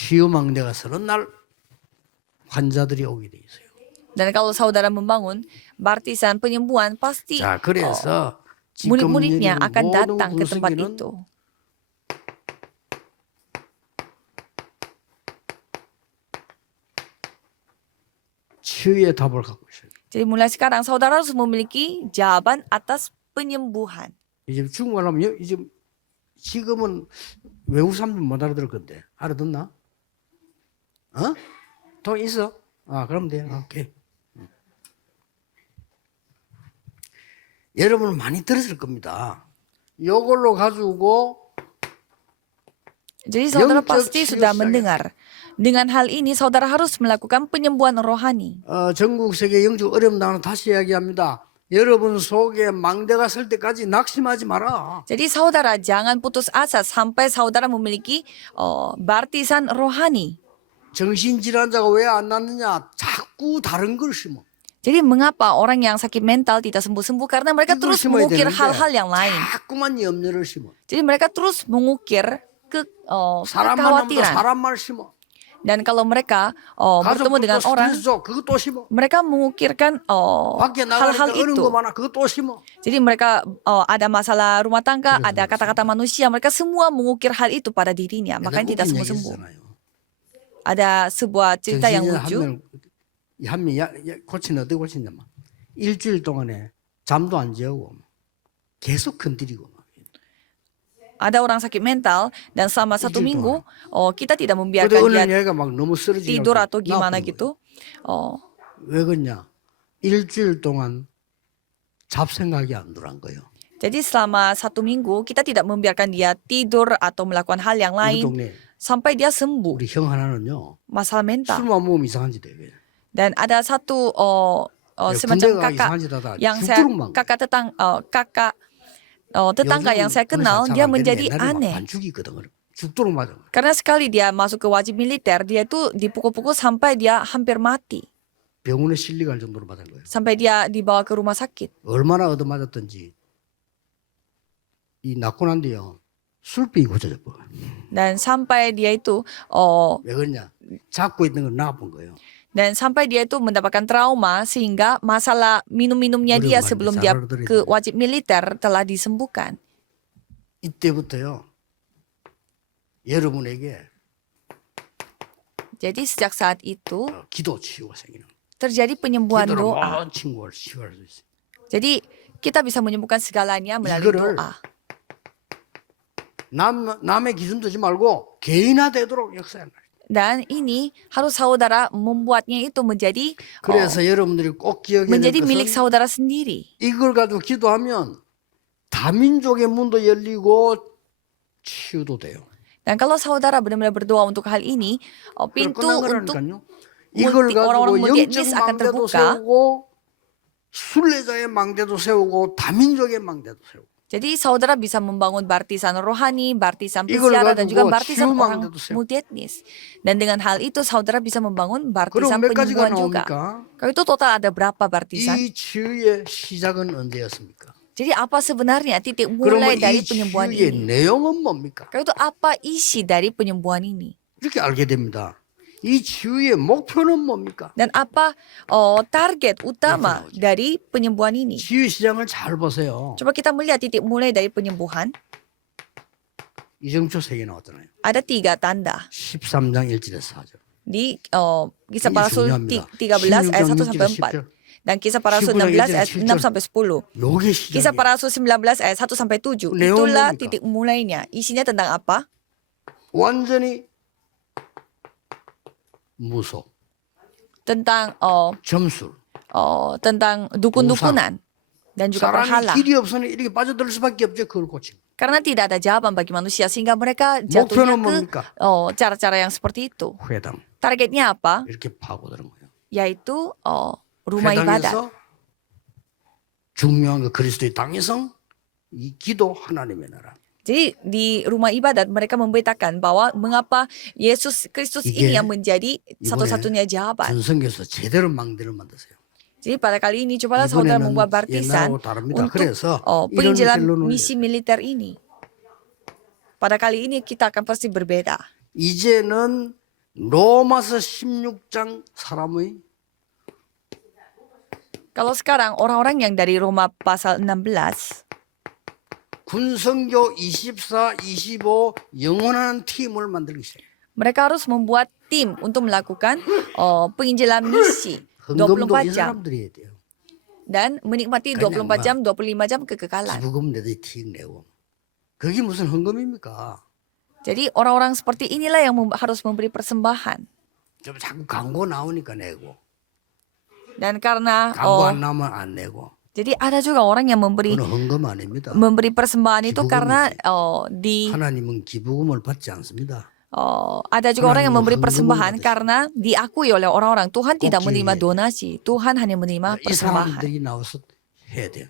치유망대가 서는 날 환자들이 오게 돼 있어요. Dan kalau saudara membangun baptisan penyembuhan, pasti 자, 그래서 지금 murid-muridnya 여러분 akan 모든 datang ke tempat 분석기는 itu. 치유의 답을 갖고 있어요. Jadi mulai sekarang saudara harus memiliki jawaban atas penyembuhan. 이제 중국말 하면 이제 지금은 외국 사람들 못 알아들을 건데 알아듣나? 어? 돈 있어? 아, 그럼 돼. 오케이. 여러분 많이 들었을 겁니다. 요걸로 가지고 Jadi saudara 영적 pasti 치유 sudah 시작이야. mendengar. Dengan hal ini saudara harus melakukan penyembuhan rohani. 전국 세계 영적 어려움 나는 다시 이야기합니다. 여러분 속에 망대가 설 때까지 낙심하지 마라. Jadi saudara jangan putus asa sampai saudara memiliki baptisan rohani. 정신질환자가 왜 안 낫느냐? 자꾸 다른 걸 심어. Jadi mengapa orang yang sakit mental tidak sembuh-sembuh? Karena mereka 이걸 terus 심어야 mengukir 되는데 hal-hal yang lain. 자꾸만 염려를 심어. Jadi mereka terus mengukir 사람 만나면 kekhawatiran. 사람만 심어. Dan kalau mereka bertemu 가족도 dengan 또 orang, 스트레스 줘. 그것도 심어. mereka mengukirkan 밖에 나가니까 hal-hal 어려운 itu. 거 많아. 그것도 심어. Jadi mereka ada masalah rumah tangga, ada kata-kata manusia, mereka semua mengukir hal itu pada dirinya, makanya tidak sembuh-sembuh. Ada sebuah cerita yang lucu. 한명 고치는 어떻게 고치냐면 일주일 동안에 잠도 안 재우고 계속 건드리고 막. Ada orang sakit mental dan selama 1 일주일 minggu kita tidak 근데 membiarkan 어느 dia 얘가 막 너무 쓰러지고 tidur atau gimana gitu. 왜 그러냐? 일주일 동안 잡생각이 안 들어간 거예요. Jadi selama 1 minggu kita tidak membiarkan dia tidur atau melakukan hal yang 우리 lain 동네 sampai dia sembuh 우리 형 하나는요. masalah mental. 술만 먹으면 이상한 짓 해요. Dan ada satu semacam 군대 가 kakak 이상한 짓 하다 yang saya 죽도록 막. tetangga yang saya kenal, dia menjadi aneh. 반죽이거든. 죽도록 맞아. Karena sekali dia masuk ke wajib militer, dia itu dipukul-pukul sampai dia hampir mati. 병원에 실려갈 정도로 맞은 거예요. Sampai dia dibawa ke rumah sakit. 얼마나 얻어맞았던지 이 낳고 난 뒤요 술병이 고쳐져 버려. Dan sampai dia itu 왜 그러냐? 잡고 있는 건 나쁜 거예요. dan sampai dia itu mendapatkan trauma sehingga masalah minum-minumnya dia sebelum dia ke wajib militer telah disembuhkan. 이때부터요. 여러분에게 Jadi sejak saat itu 기도 치유가 생기는. terjadi penyembuhan 기도로 doa. 모든 친구를 치유할 수 있어요. Jadi kita bisa menyembuhkan segalanya melalui 이거를 doa. 남의 기준 두지 말고 개인화되도록 역사하는 거예요. Dan ini harus saudara membuatnya itu menjadi 그래서 여러분들이 꼭 기억해야 될 menjadi milik 것은 saudara sendiri. 이걸 가지고 기도하면 다민족의 문도 열리고 치유도 돼요. Dan kalau saudara benar-benar berdoa untuk hal ini, pintu untuk 이걸 가지고 orang-orang multi 영적 etnis akan 망대도 terbuka. 세우고 순례자의 망대도 세우고 다민족의 망대도 세우고 Jadi saudara bisa membangun baptisan rohani, baptisan 이걸 pesiara, dan juga 가지고 baptisan 치유 orang 망대도 세우고. multi etnis. Dan dengan hal itu saudara bisa membangun 그럼 baptisan 몇 가지가 penyembuhan juga. 나옵니까? Kalau itu total ada berapa baptisan? 이 치유의 시작은 언제였습니까? Jadi apa sebenarnya titik 그러면 mulai dari 이 penyembuhan 치유의 ini? 내용은 뭡니까? Kalau itu apa isi dari penyembuhan ini? 이렇게 알게 됩니다. 이 치유의 목표는 뭡니까? Dan apa target utama dari penyembuhan ini? 치유 시장을 잘 보세요. Coba kita melihat titik mulai dari penyembuhan. 이정초 세계 나왔잖아요. Ada 3 tanda. 13장 1절에서 4절. Di Kisah Ini Para Rasul 중요합니다. 13 ayat 1 16장 sampai 4. Dan Kisah Para Rasul 16 ayat 6 sampai 10. 요게 Kisah 시작이에요. Para Rasul 19 ayat 1 sampai 7. 내용은 Itulah 뭡니까? titik mulainya. Isinya tentang apa? 완전히 무속, Tentang 점술. tentang dukun-dukunan dan juga 사람이 berhala. 길이 없으니 이렇게 빠져들 수밖에 없죠. 그걸 고치고. Karena tidak ada jawaban bagi manusia sehingga mereka jatuhnya 목표는 ke 뭡니까? cara-cara yang seperti itu. 회당. Targetnya apa? 이렇게 파고드는 거예요. Yaitu rumah ibadat. 회당에서 중요한 거 그리스도의 당위성, 이 기도 하나님의 나라. Jadi di rumah ibadat mereka memberitakan bahwa mengapa Yesus Kristus ini yang menjadi satu-satunya jawaban. 전성교에서 제대로 망대를 만드세요. Jadi pada kali ini cobalah saudara 이번에는 membuat baptisan 옛날하고 다릅니다. untuk 그래서 이런 penginjilan 결론을 misi militer ini. Pada kali ini kita akan pasti berbeda. 이제는 로마서 16장 사람의 Kalau sekarang orang-orang yang dari Roma pasal 16, 군성교 24, 25 영원한 팀을 만들기 시작해요. mereka harus membuat tim untuk melakukan penginjilan misi 헌금도 24 이 jam 사람들이 해야 돼요. dan menikmati Kayaknya 24 jam, 25 jam kekekalan. 기부금 내도 틱 내고. 그게 무슨 헌금입니까? Jadi orang-orang seperti inilah yang harus memberi persembahan. 좀 자꾸 광고 나오니까 내고. Dan karena 광고 안 나오면 안 내고. jadi ada juga orang yang 그건 헌금 아닙니다. memberi persembahan itu 기부금이지. karena 하나님은 기부금을 받지 않습니다. ada juga orang yang memberi 헌금을 persembahan 받으시죠. karena diakui oleh orang-orang. Tuhan tidak 꼭 menerima 기억해야 donasi, Tuhan hanya menerima 이 persembahan. 사람들이 나와서 해야 돼요.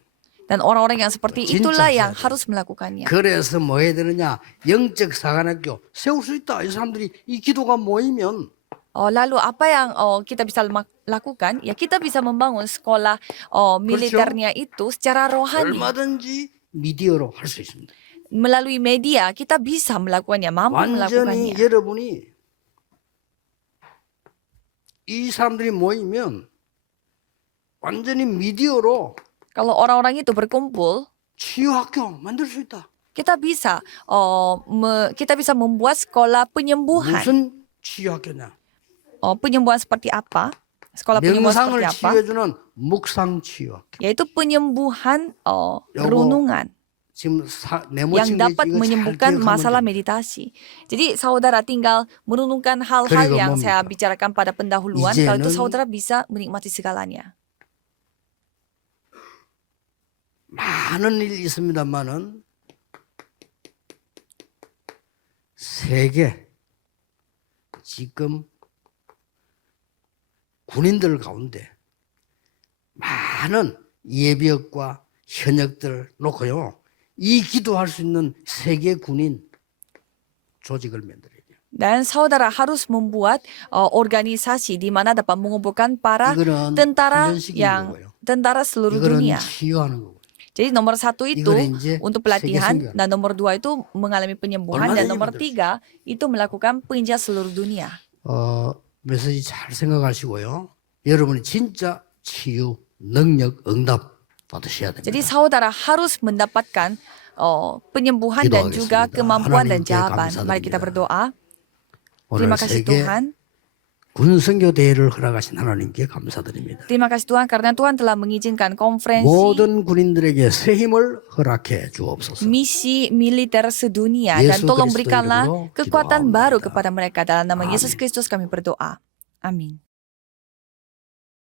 Dan orang-orang yang seperti 진짜 itulah 해야 yang 돼요. harus melakukannya. 그래서 뭐 해야 되느냐? 영적 사관학교 세울 수 있다. 이 사람들이 이 기도가 모이면 Lalu apa yang kita bisa lakukan? Ya kita bisa membangun sekolah militernya itu secara rohani. 얼마든지 미디어로 할 수 있습니다. Melalui media kita bisa melakukannya, mampu 완전히 melakukannya. 여러분이 이 사람들이 모이면 완전히 미디어로 Kalau orang-orang itu berkumpul, 치유학교 만들 수 있다. kita bisa membuat sekolah penyembuhan. 무슨 치유학교냐? Penyembuhan seperti apa? Sekolah penyembuhan 명상을 seperti apa? 치유해주는 묵상 치유학교. Yaitu penyembuhan 요거 renungan 지금 yang dapat menyembuhkan masalah meditasi. Jadi saudara tinggal merenungkan hal-hal 그리고 yang saya 뭡니까? bicarakan pada pendahuluan. Kalau itu 이제는 saudara bisa menikmati segalanya. 많은 일이 있습니다만은 세계 지금 군인들 가운데 많은 예비역과 현역들 놓고요. 이 기도할 수 있는 세계 군인 조직을 만들어야 돼요. Dan saudara harus membuat organisasi di mana dapat mengumpulkan para 이거는 tentara 훈련시키는 yang 거고요. tentara seluruh 이거는 dunia. 치유하는 거고요. Jadi nomor 1 itu 이거는 이제 untuk 세계 pelatihan 선교. dan nomor 2 itu mengalami penyembuhan dan 얼마든지 nomor 만들 수 3 itu melakukan penginjilan seluruh dunia. 메시지 잘 생각하시고요. 여러분이 진짜 치유, 능력, 응답 받으셔야 됩니다. Jadi saudara harus mendapatkan penyembuhan dan juga 기도하겠습니다. kemampuan dan 하나님께 jawaban. 감사드립니다. Mari kita berdoa. 오늘 Terima kasih 세계 Tuhan. 군선교 대회를 허락하신 하나님께 감사드립니다. Terima kasih Tuhan karena Tuhan telah mengizinkan konferensi 모든 군인들에게 새 힘을 허락해 주옵소서. misi militer sedunia dan Yesus tolong Kristus berikanlah irim으로 kekuatan 기도합니다. baru kepada mereka dalam nama Amin. Yesus Kristus kami berdoa. Amin.